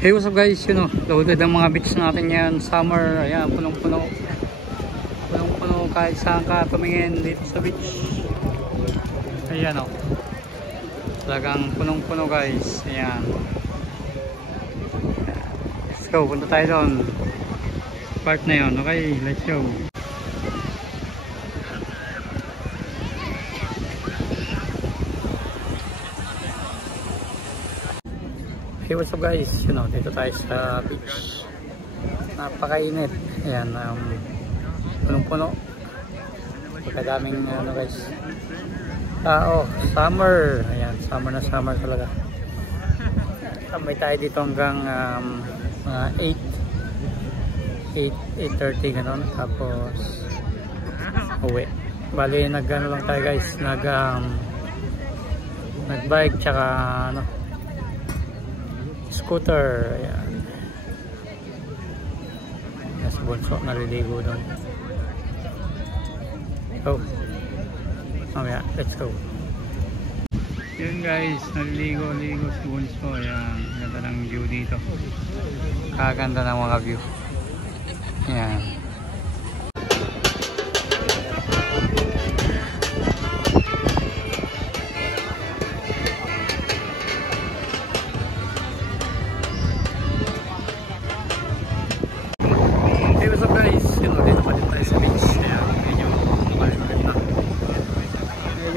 Hey, what's up guys, loaded ang mga beach natin yan, summer, ayan, punong-puno kahit saan ka tumingin dito sa beach. Ayan talagang punong-puno guys, ayan. Let's go, punta tayo doon, part na yun. Okay, let's go. Hey, what's up guys, dito tayo sa beach, napakainit, ayan, punong-puno, pagkadaming guys tao, summer, ayan, summer na summer talaga. Tambay tayo dito hanggang 8:30 ganon, tapos uwi. Bali nag-ano lang tayo guys, nag-bike tsaka scooter, ayan. Nasa bunso, naliligo doon. So, mamaya, let's go. Yun guys, naliligo sa bunso, ayan. Ganda ng view dito. Kaganda ng mga view. Ayan.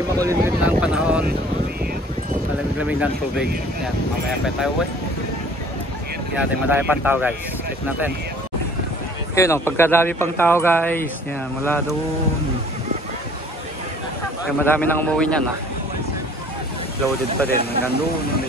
Makulimlim na ang panahon, malamig-lamig ng tubig. Ayan, mamaya pa tayo uwi. Hindi natin madami pang tao guys, check natin. Yun pagkadami pang tao guys, yan, mula doon. Kaya madami nang umuwi niyan loaded pa din hanggang doon.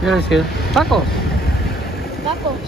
Yes, yes. Tacos. Tacos.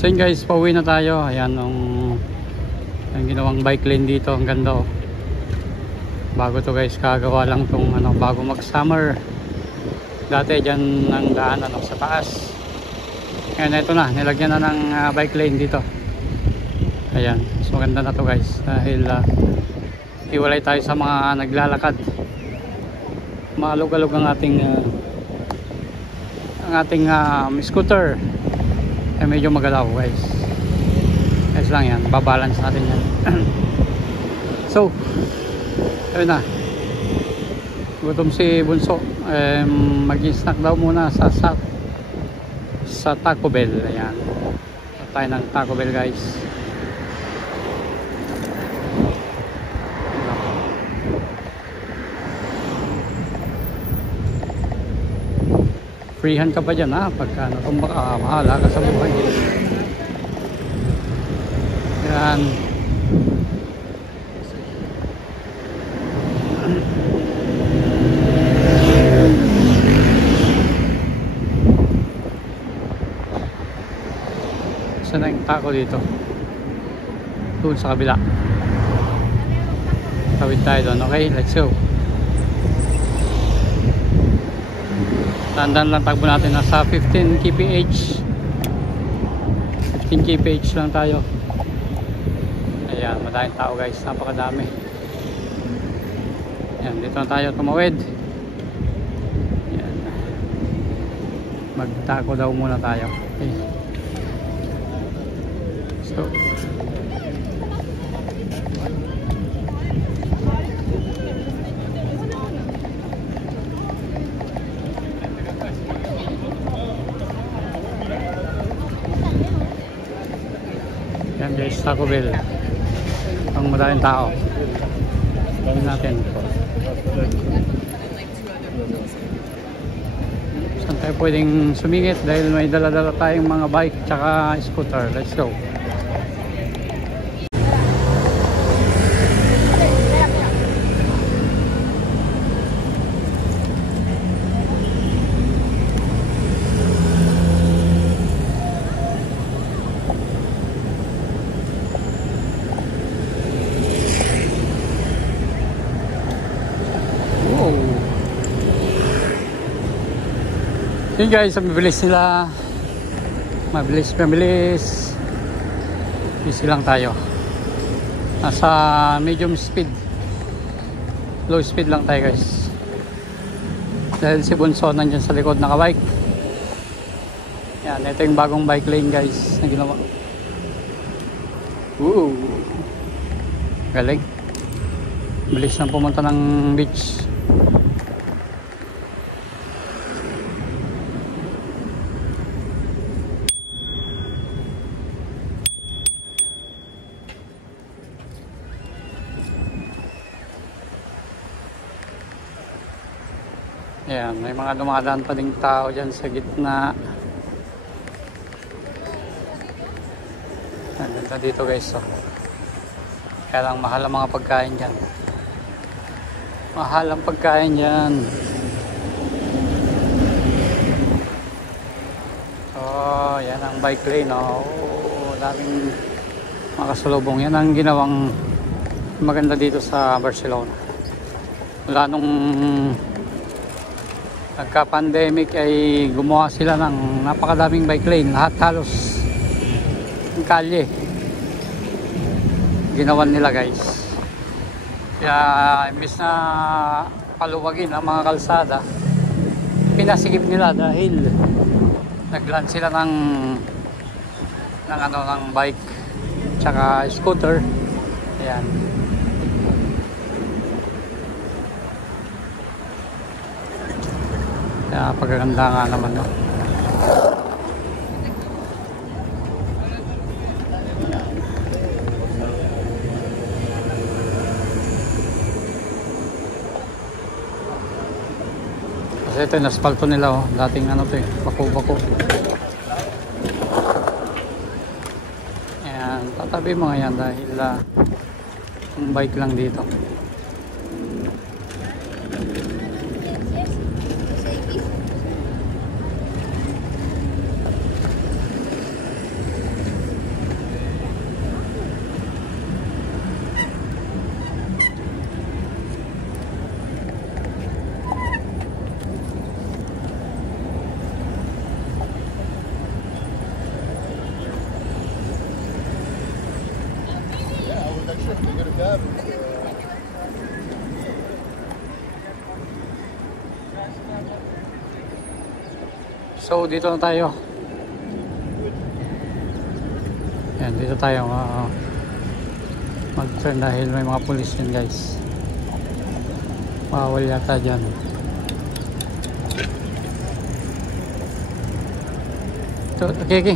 So yun guys, pauwi na tayo. Ayan ang ginawang bike lane dito, ang ganda bago to guys, kagawa lang tong bago mag summer. Dati dyan ang daan sa taas. Ngayon ito na, nilagyan na ng bike lane dito. Ayan, so maganda na to guys dahil hiwalay tayo sa mga naglalakad. Maalog-alog ang ating scooter ay medyo magalaw guys. Guys lang yan, babalance natin yan. So ayun na, gutom si Bunso, mag-snack daw muna sa Taco Bell. Ayan, tayo ng Taco Bell guys. Freehan ka pa dyan ha, pagka natumba ka, mahala ka sa buhay. Yan. Saan na yung taco dito? Doon sa kabila. Tawid tayo doon. Okay, let's go. Tandaan lang takbo natin, nasa 15 kph 15 kph lang tayo. Ayan, madaming tao guys, napakadami. Ayan, dito na tayo tumawid. Ayan, magtago daw muna tayo. Okay, so yan guys, Taco Bell. Ang maraming tao. Gawin natin. Saan tayo pwedeng sumingit dahil may dala-dala tayong mga bike tsaka scooter. Let's go. Yun guys, mabilis sila. Mabilis. Busy lang tayo. Nasa medium speed. Low speed lang tayo guys. Dahil si Bunso nandyan sa likod nakabike. Yan, ito yung bagong bike lane guys na ginawa. Galing. Bilis lang pumunta ng beach. Ayan, may mga dumadaan pa ding tao dyan sa gitna. Ayan, ganda dito guys. So, kaya lang mahal ang mga pagkain dyan. Mahal ang pagkain dyan. Oh, yan ang bike lane. Oh, daming makasalubong. Yan ang ginawang maganda dito sa Barcelona. Wala nung nagka-pandemic ay gumawa sila ng napakadaming bike lane. Lahat halos ng kalye ginawan nila guys. Kaya imbis na paluwagin ang mga kalsada, pinasigip nila dahil naglan sila ng bike tsaka scooter. Ayan. Kaya pagaganda nga naman, no? Kasi ito yung asfalto nila, oh. Dating ano to eh, bako-bako. Ayan, tatabi mo yan dahil yung bike lang dito. So dito na tayo. Yan, dito tayo mag-turn dahil may mga pulis din guys. Bawal yata dyan. Ito, okay.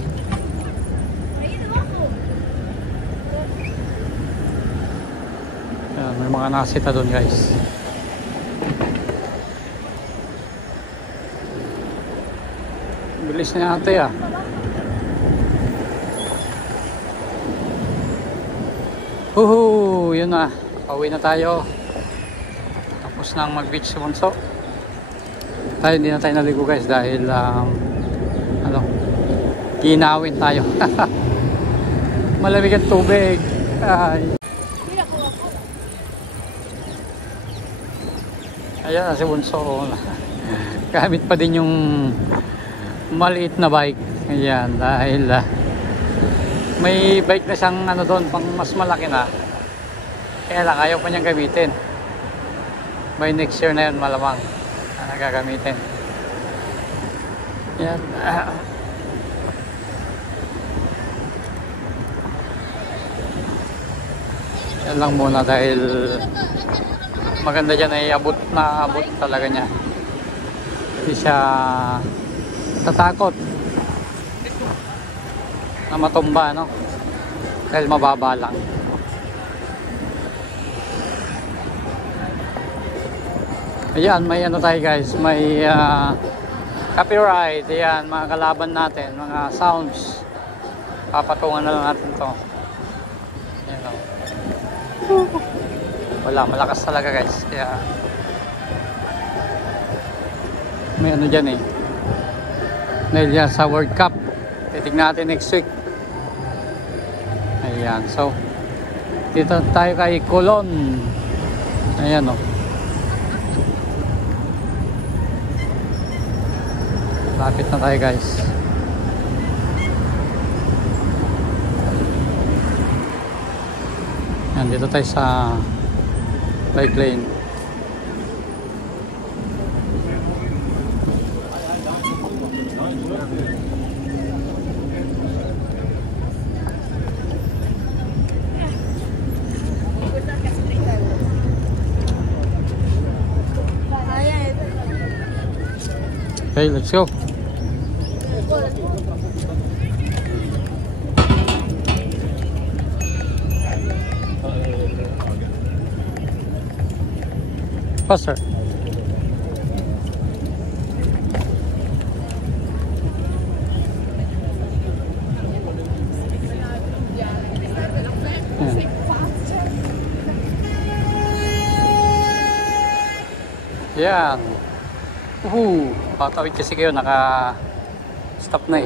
Yan, may mga nakasita doon guys. Bilis na ate ah. Huhu, yun na. Pauwi na tayo. Tapos nang mag-beach si Bunso. Tayo, hindi na tayo naligo guys dahil ginawin tayo. Malamig ang tubig. Ay. Ayan na si Bunso. Gamit pa din yung maliit na bike. Ayan, dahil may bike na siyang doon pang mas malaki na. Kaya lang ayaw pa niyang gamitin. By next year na yun malamang gagamitin. Yan. Yan lang muna dahil maganda dyan ay abot talaga niya. Hindi siya tatakot na matumba, no? Dahil mababa lang. Ayan, may tayo guys, may copyright. Ayan, mga kalaban natin, mga sounds. Papatungan na lang natin to. Ayan, wala, malakas talaga guys. Kaya may dyan dahil yan sa World Cup. Titignan natin next week. Ayan, so dito tayo kay Colon. Ayan lapit na tayo guys. Ayan, dito tayo sa bike lane. Okay, let's go. Faster. Yan. Patawid kasi kayo, naka-stop na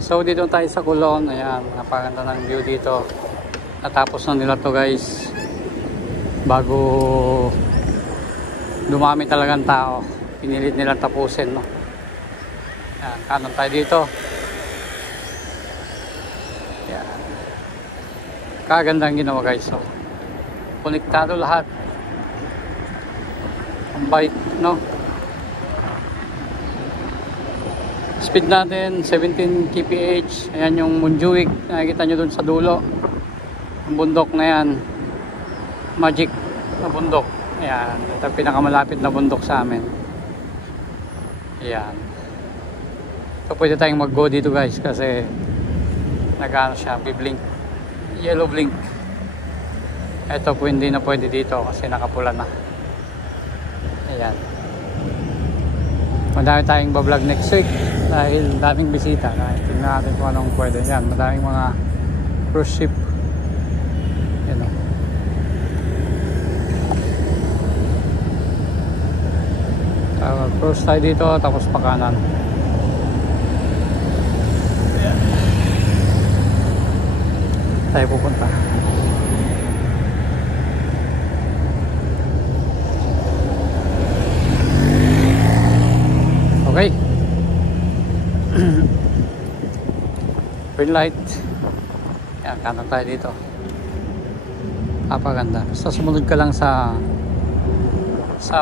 So dito tayo sa Colon. Ayan, napakaganda ng view dito. Natapos na nila to guys bago dumami talagang tao. Pinilit nila tapusin, no? Ayan, kanan tayo dito. Ayan. Kagandang ginawa guys. So, konektado lahat. Ang bike, no? Speed natin 17 kph. Ayan yung Montjuic, nakikita nyo dun sa dulo. Ang bundok na yan, magic na bundok. Ayan, ito ang pinakamalapit na bundok sa amin. Ayan, so pwede tayong mag go dito guys kasi nag-ano siya, biblink, yellow blink. Ito po hindi na pwede dito kasi nakapula na. Ayan, madami tayong bablog next week dahil daming bisita. Tingnan natin kung anong pwede. Yan, madaming mga cruise ship. Yan cruise tayo dito tapos pa kanan. Ayan, tayo pupunta. Okay. Green light. Yan, kanan tayo dito. Napaganda. Basta sumunod ka lang sa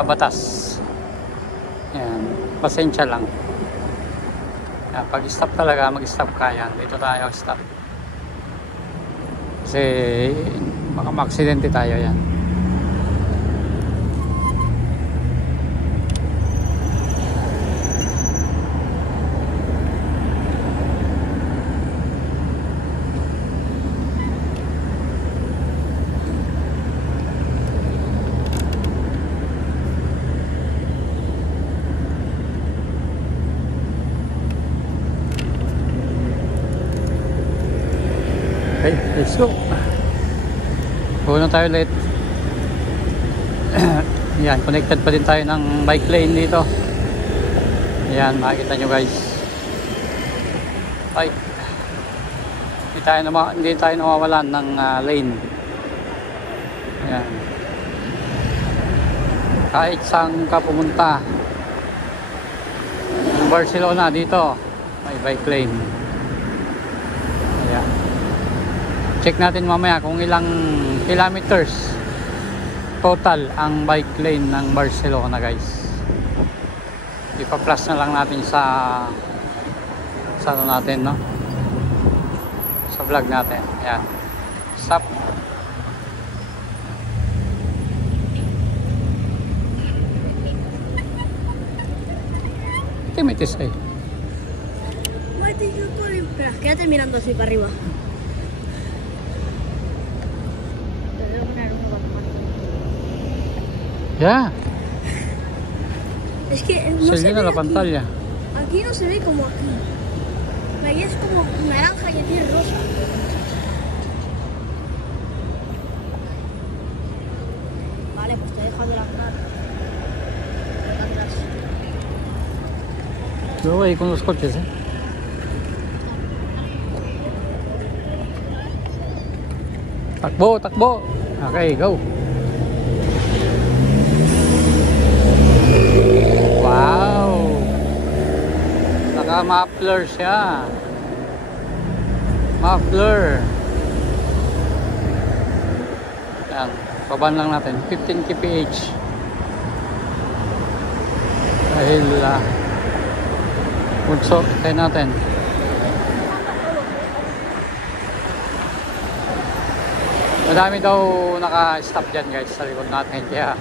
batas. Yan. pasensya lang. Yan, pag stop talaga, mag-stop ka yan. Dito tayo stop. Kasi baka ma-aksidente tayo yan. Okay, let's go. Puno tayo ulit. Yan, connected pa din tayo ng bike lane dito. Yan, makikita nyo guys. Ay, hindi tayo nawawalan ng lane. Yan. Kahit saan ka pumunta, Barcelona dito, may bike lane. Ayan. Check natin mamaya kung ilang kilometers total ang bike lane ng Barcelona guys. Ipa-plus na lang natin sa ano natin, no? Sa vlog natin. Ayan. Stop. ¿Qué metes ahí? Espera, quédate mirando así para arriba. Ya. Es que no Se se llena ve la aquí. pantalla. Aquí no se ve como aquí. Ahí es como naranja y aquí es rosa. Vale, pues te dejo adelantar. Atrás. Luego ahí con los coches, ¿eh? Takbo, takbo. Okay, go. Wow. Naka-muffler siya. Muffler. Yan. Paban lang natin. 15 kph. Dahil bunso, tayo natin. Madami daw naka-stop dyan guys sa likod natin. Kaya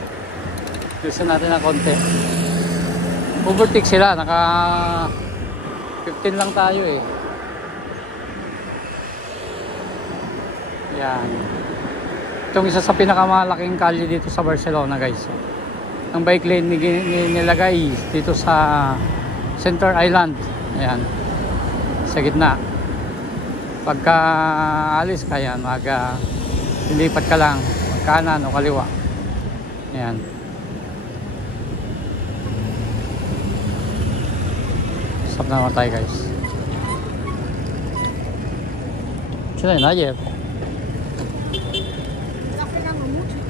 gusto natin na konti. Overtake sila. Naka 15 lang tayo eh. Yan. Itong isa sa pinakamalaking kalye dito sa Barcelona guys. Ang bike lane nilagay dito sa Center Island. Ayan. Sa gitna. Pagka alis ka yan, lilipat ka lang kanan o kaliwa. Ayan. Stop na naman tayo guys. Sila na Jeff. Está frenando mucho.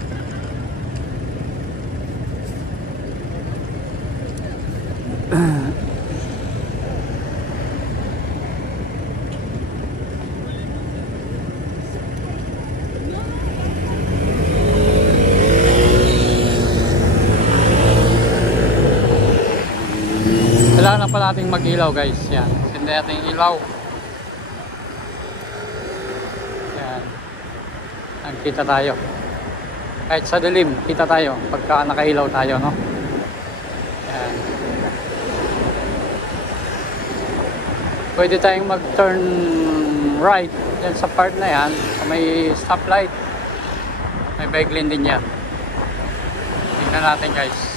Kailangan pa nating mag-ilaw guys. Yan. Sindi natin yung ilaw. Yan. Ang kita tayo. Kahit sa dilim, kita tayo. Pagka nakailaw tayo, no? Yan. Pwede tayong mag-turn right yan sa part na yan. May stoplight. May bike lane din yan. Tingnan natin guys.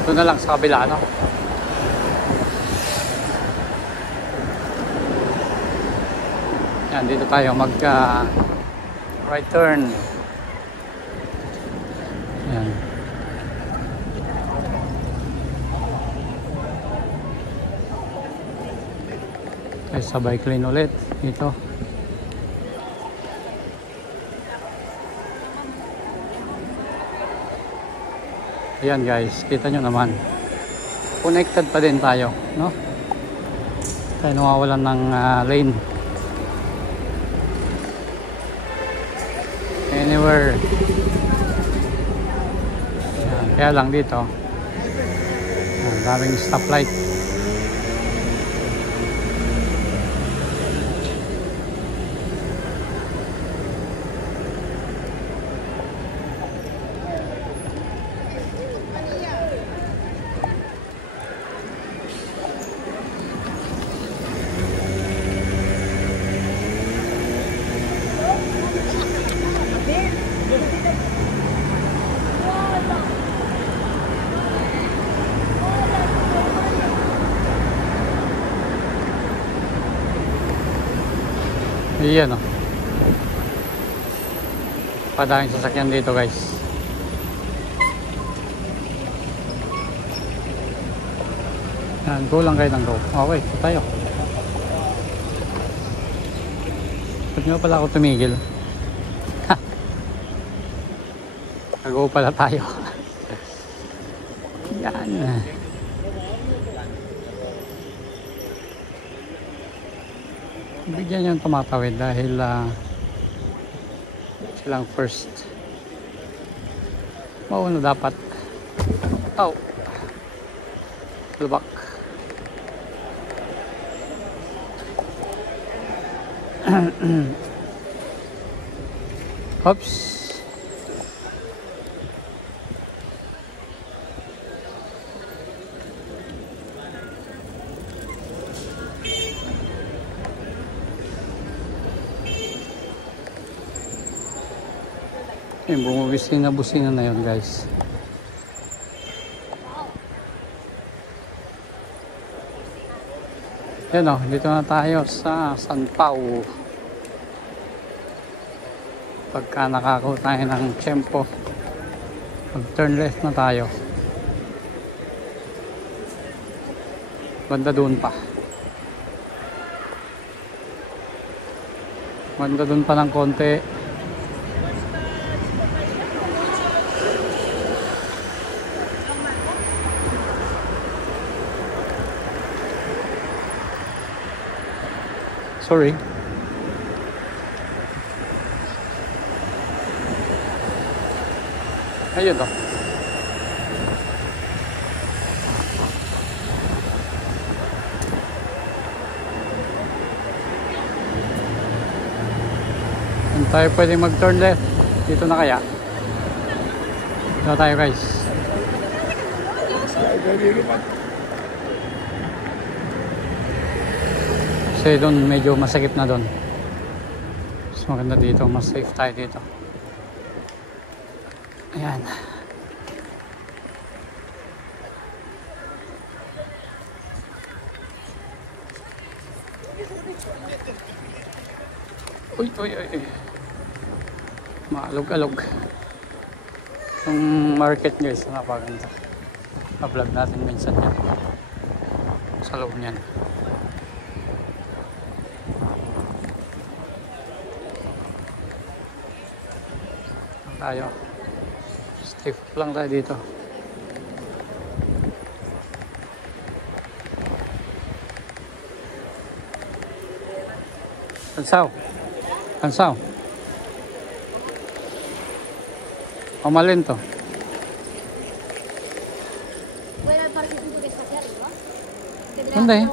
Ito na lang sa kabila, no? Yan, dito tayo mag right turn. Yan. Okay, sa bike lane ulit dito. Ayan guys, kita nyo naman. Connected pa din tayo, no? Tayo nawawalan ng lane. Anywhere. Ayan, Kaya lang dito, ang daming stoplight. Iyan o. Padaming sasakyan dito guys. Yan, go lang kayo ng go. Okay, ito tayo. Ba't nga pala ako tumigil? Go pala tayo. Yan. Bigyan yung tumatawid dahil silang first. Mauna dapat. Oh. Lubak. Oops. Yung bumubusina na yun guys. Yan o, dito na tayo sa San Pau. Pagka nakakaw tayo ng tiyempo, mag turn left na tayo. Banda doon pa. Banda doon pa ng konti. Sorry. Ayun o. Saan tayo pwedeng mag-turn left? Dito na kaya? Dito tayo guys. Kasi doon medyo masakit na doon. Mas maganda dito, mas safe tayo dito. Ayan. Uy. Maalog-alog. Yung market guys, napaganda. Pa-vlog natin minsan yan. Sa loob niyan. Tayo. Stay lang tayo dito. Kansaw. Pamalin to. Hindi.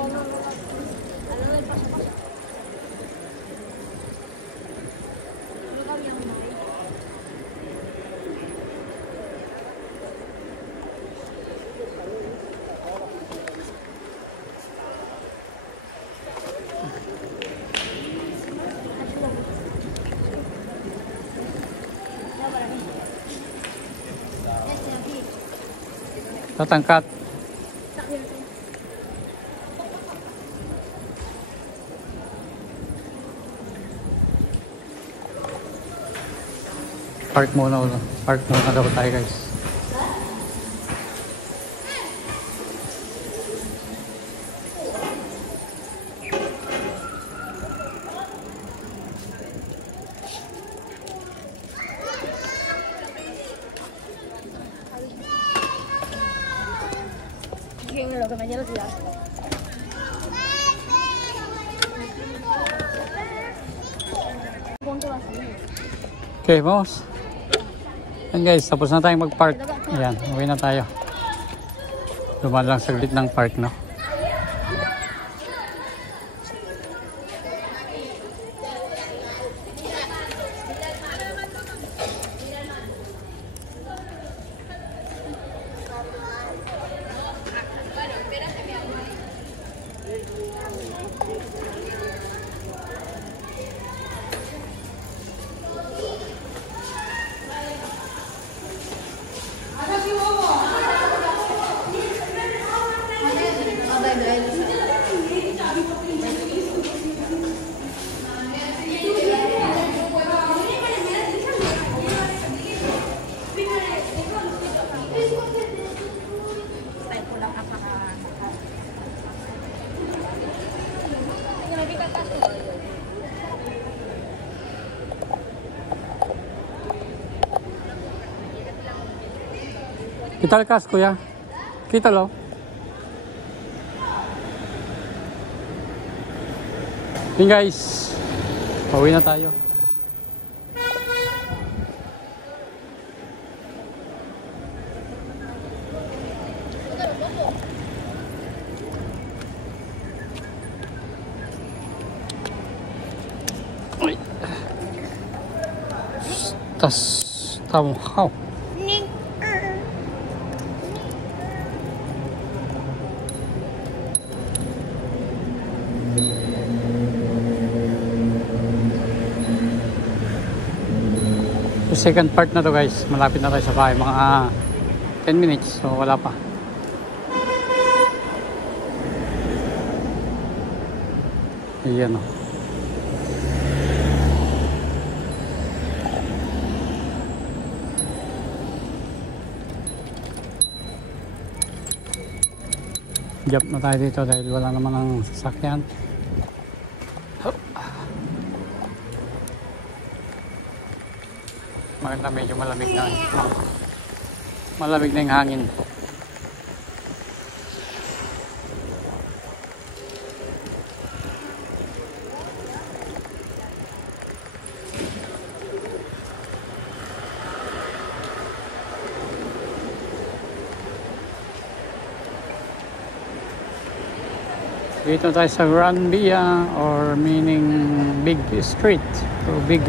Tatangkat. Park muna daw tayo guys. Lo que me lleva a Okay, vamos. Yan guys, tapos na tayong mag-park. Ayan, uwi na tayo. Dumaan lang saglit ng park, no? Kita lekas kuya. Kita lo. Yun guys. Pauwi na tayo. Tas tamhaw. Second part na to guys, malapit na tayo sa bahay, mga 10 minutes, so wala pa. Ayan o. Jump na tayo dito dahil wala naman ang sasakyan. Maganda, medyo malamig na. Malamig na yung hangin. Dito tayo sa Gran Via, or meaning big street, o big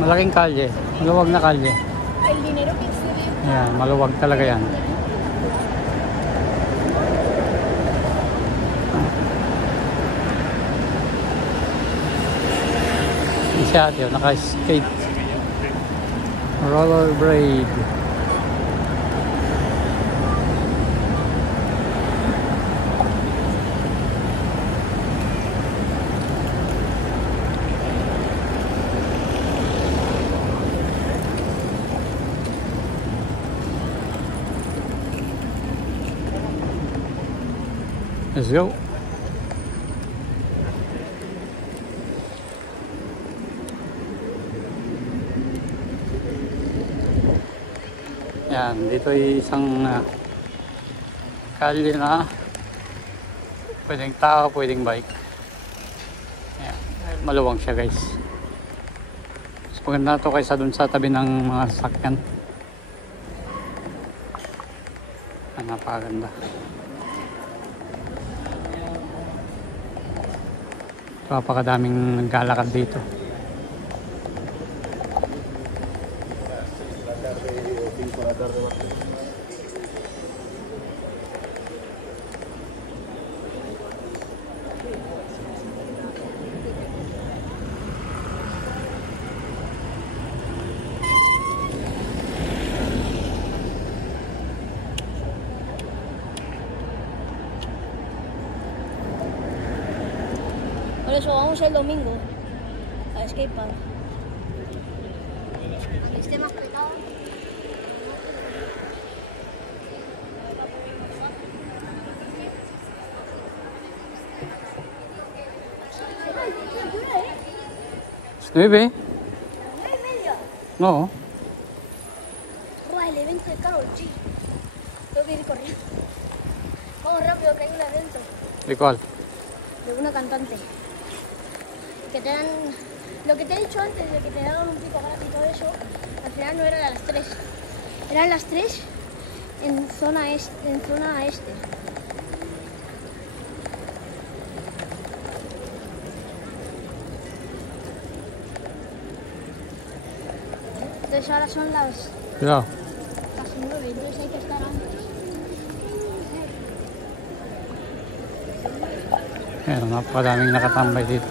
malaking kalye, maluwag na kalye. Ayan, maluwag talaga yan. Si ate, naka-skate. Rollerblade. Let's go. Yan, dito ay isang kalye na pwedeng tao, pwedeng bike. Yan, maluwang siya guys. Mas maganda ito kaysa dun sa tabi ng mga sasakyan. Napakaganda. Napakadaming naglalakad dito. Por eso vamos el domingo a skatepark. Esté más petado. Nueve. 9:30. No. El evento de Karol G. Tengo que ir corriendo. Vamos rápido, que hay un evento ¿De cuál? de una cantante. que te dan, lo que te he dicho antes de que te daban un pico gratis y todo eso, al final no eran las 3. Eran las 3 en zona este. Entonces ahora son las Cuidado. 9, entonces hay que estar antes. Ayan, napakadaming nakatambay dito.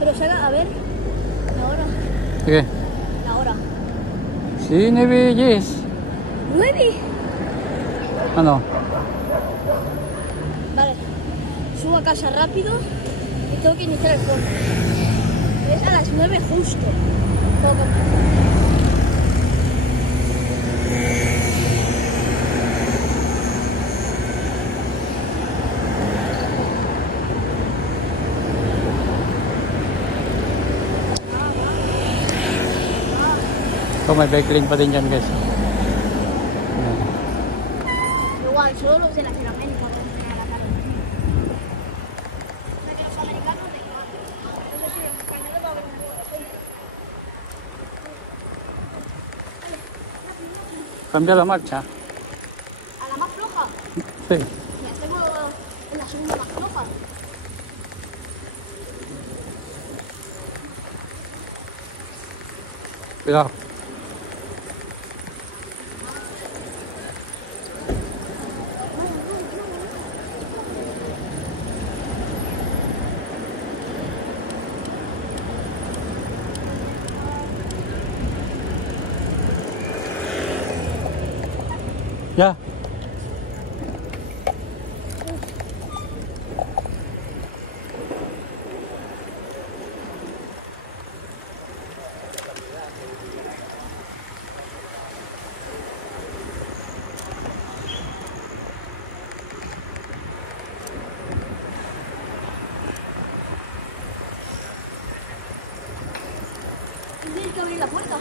Pero saca, a ver, la hora. Sige. La hora. Sine, Jess. 9. Ano? Vale. Subo a casa rápido y tengo que iniciar el fondo. Es a las 9 justo. Tengo que empezar. So, may bike lane pa din dyan, guys. Ayan. Igual, solo los de Latinoamérica pueden llegar a la tarde. Que los americanos de igual. Eso sí, los españoles va a haber una cosa. Cambia la marcha. A la más floja. Sí. Ya tengo en la segunda más floja. Cuidado. Ya. Tienes que abrir la puerta.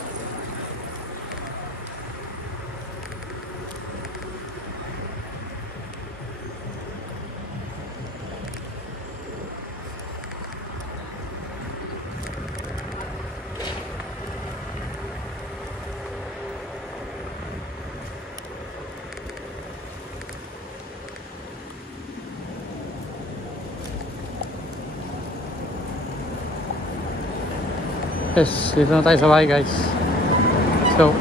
Yes, dito na tayo sa bahay, guys. So,